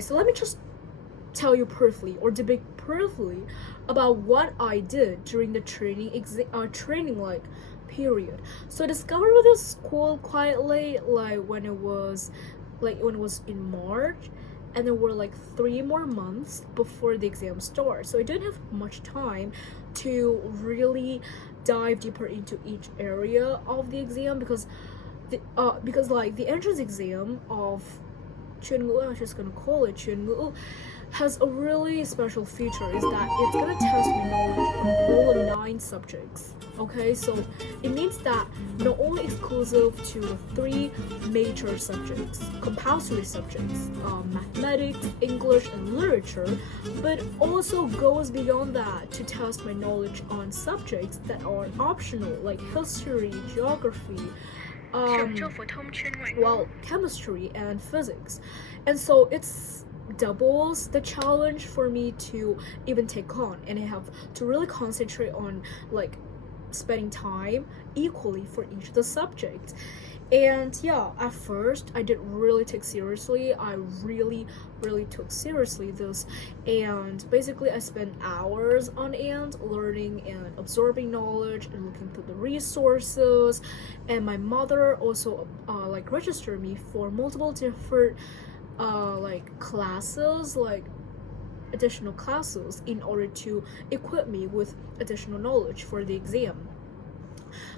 So let me just tell you briefly or debate briefly about what I did during the training like period. So I discovered with the school quietly when it was in March, and there were like 3 more months before the exam starts. So I didn't have much time to really dive deeper into each area of the exam because the entrance exam of I'm just gonna call it 全国 has a really special feature is that it's gonna test my knowledge on all 9 subjects. Okay, so it means that not only exclusive to the 3 major subjects, compulsory subjects, mathematics, English, and literature, but also goes beyond that to test my knowledge on subjects that are optional, like history, geography, chemistry and physics. And so it's doubles the challenge for me to even take on, and I have to really concentrate on like spending time equally for each of the subjects. And yeah, at first I didn't really take seriously. I really took seriously this, and basically I spent hours on end learning and absorbing knowledge and looking through the resources. And my mother also registered me for multiple different classes, like additional classes, in order to equip me with additional knowledge for the exam.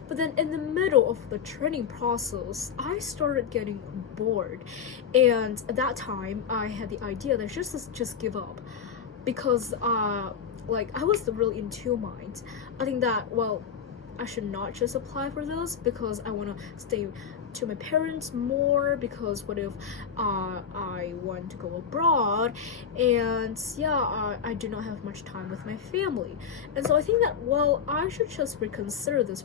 But then in the middle of the training process, I started getting bored, and at that time I had the idea that just give up, because I was really in two minds. I think that I should not just apply for this because I want to stay to my parents more, because what if I want to go abroad, and I do not have much time with my family. And so I think that I should just reconsider this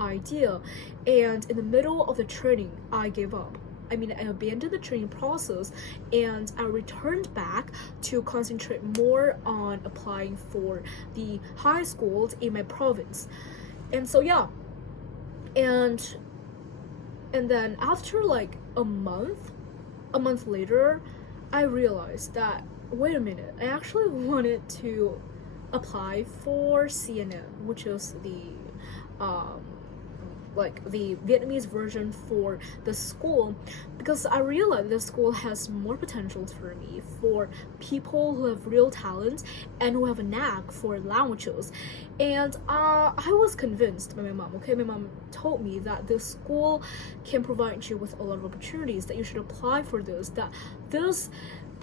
idea. And in the middle of the training I gave up. I abandoned the training process, and I returned back to concentrate more on applying for the high schools in my province. And so and then after like a month later, I realized that wait a minute, I actually wanted to apply for CNN, which is the Vietnamese version for the school, because I realized the school has more potential for me, for people who have real talent and who have a knack for languages. And I was convinced by my mom. Okay, my mom told me that the school can provide you with a lot of opportunities, that you should apply for this, that this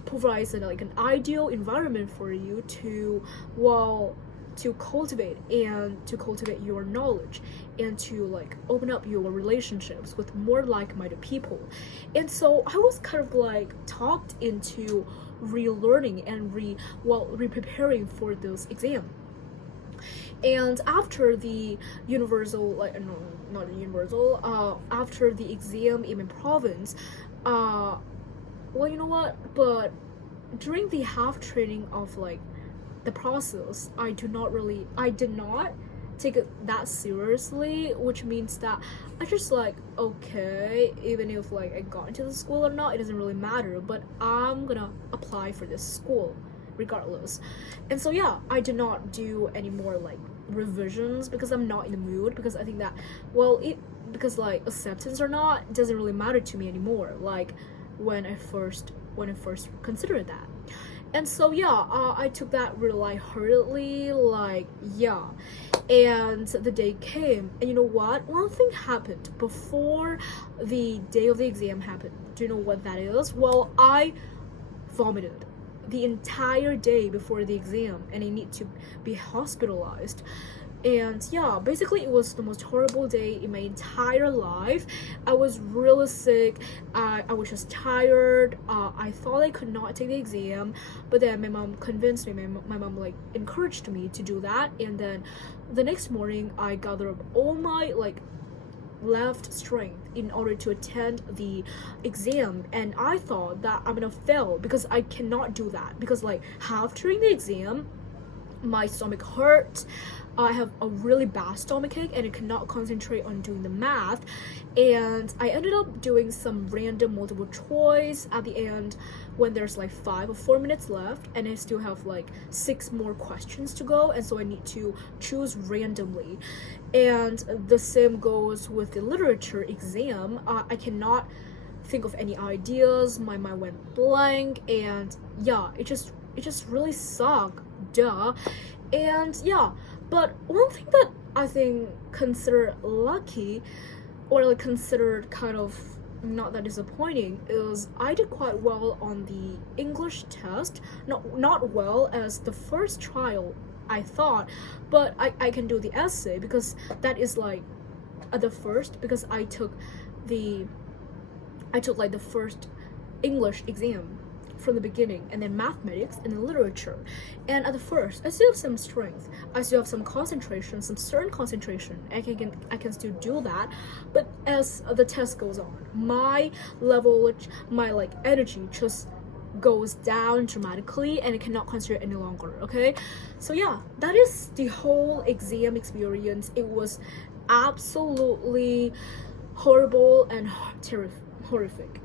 provides an ideal environment for you to cultivate your knowledge, and to open up your relationships with more like-minded people. And so I was kind of talked into relearning and re-preparing for this exam. And after the after the exam in my province, you know what, but during the half training of the process, I did not take it that seriously, which means that I just okay, even if I got into the school or not, it doesn't really matter, but I'm gonna apply for this school regardless. And so I did not do any more revisions, because I'm not in the mood, because I think that because acceptance or not, it doesn't really matter to me anymore, when I first considered that. And so I took that really lightheartedly, and the day came, and you know what? One thing happened before the day of the exam happened. Do you know what that is? Well, I vomited the entire day before the exam, and I need to be hospitalized. And basically it was the most horrible day in my entire life. I was really sick. I was just tired. I thought I could not take the exam, but then my mom convinced me. My mom encouraged me to do that. And then the next morning I gathered up all my left strength in order to attend the exam. And I thought that I'm gonna fail, because I cannot do that, because half during the exam my stomach hurt, I have a really bad stomachache and I cannot concentrate on doing the math, and I ended up doing some random multiple choice at the end when there's like 5 or 4 minutes left and I still have like 6 more questions to go, and so I need to choose randomly. And the same goes with the literature exam. I cannot think of any ideas, my mind went blank, and yeah, it just really sucked, duh. And yeah, but one thing that I think considered lucky, or like considered kind of not that disappointing, is I did quite well on the English test. Not well as the first trial I thought, but I can do the essay because that is like the first, because I took like the first English exam from the beginning, and then mathematics and then literature. And at the first, I still have some strength. I still have some concentration, some certain concentration. I can still do that. But as the test goes on, my level, my like energy just goes down dramatically, and I cannot concentrate any longer. Okay, so yeah, that is the whole exam experience. It was absolutely horrible and horrific.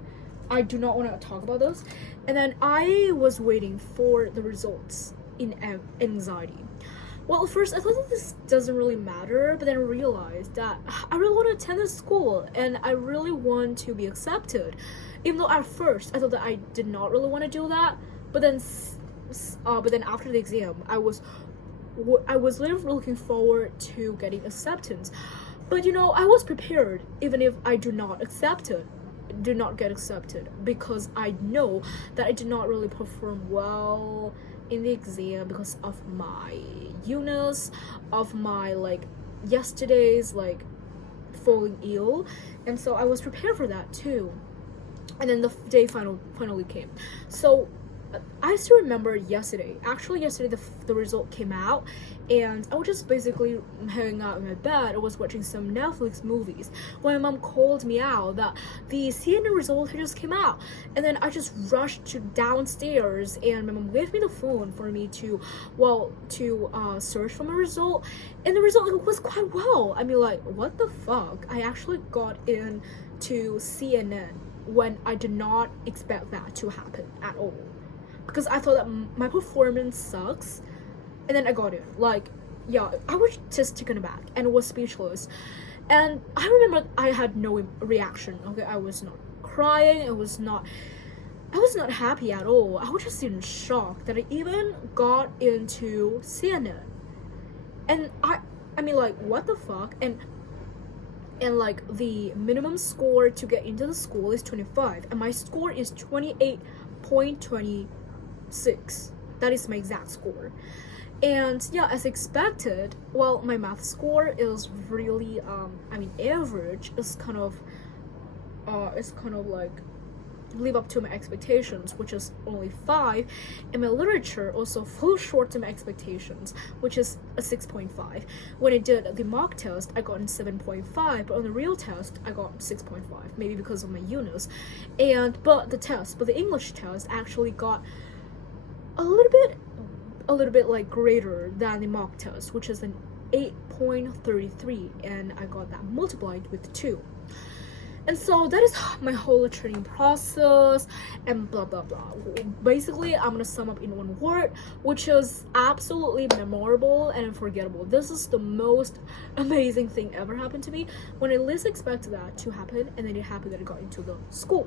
I do not want to talk about those. And then I was waiting for the results in anxiety. Well, at first I thought that this doesn't really matter, but then I realized that I really want to attend this school and I really want to be accepted. Even though at first I thought that I did not really want to do that, but then after the exam, I was literally looking forward to getting acceptance. But you know, I was prepared even if I do not get accepted, because I know that I did not really perform well in the exam because of my illness, of my like yesterday's like falling ill, and so I was prepared for that too. And then the day finally came. So I still remember yesterday. Actually, yesterday the result came out, and I was just basically hanging out in my bed. I was watching some Netflix movies when my mom called me out that the CNN result had just came out, and then I just rushed to downstairs, and my mom gave me the phone for me to search for my result, and the result was quite well. I mean, like, what the fuck? I actually got into CNN when I did not expect that to happen at all, because I thought that my performance sucks, and then I got it. Like, yeah, I was just taken aback and was speechless. And I remember I had no reaction. Okay, I was not crying. I was not happy at all. I was just in shock that I even got into CNN. And I mean, like, what the fuck? And like the minimum score to get into the school is 25, and my score is 28.26. That is my exact score. And yeah, as expected, well, my math score is really average. It's kind of like live up to my expectations, which is only 5, and my literature also fell short to my expectations, which is a 6.5. When I did the mock test, I got 7.5, but on the real test, I got 6.5, maybe because of my illness. But the English test actually got a little bit like greater than the mock test, which is an 8.33, and I got that multiplied with 2. And so that is my whole training process and blah blah blah. Basically, I'm gonna sum up in one word, which is absolutely memorable and unforgettable. This is the most amazing thing ever happened to me when I least expected that to happen, and then it happened that I got into the school.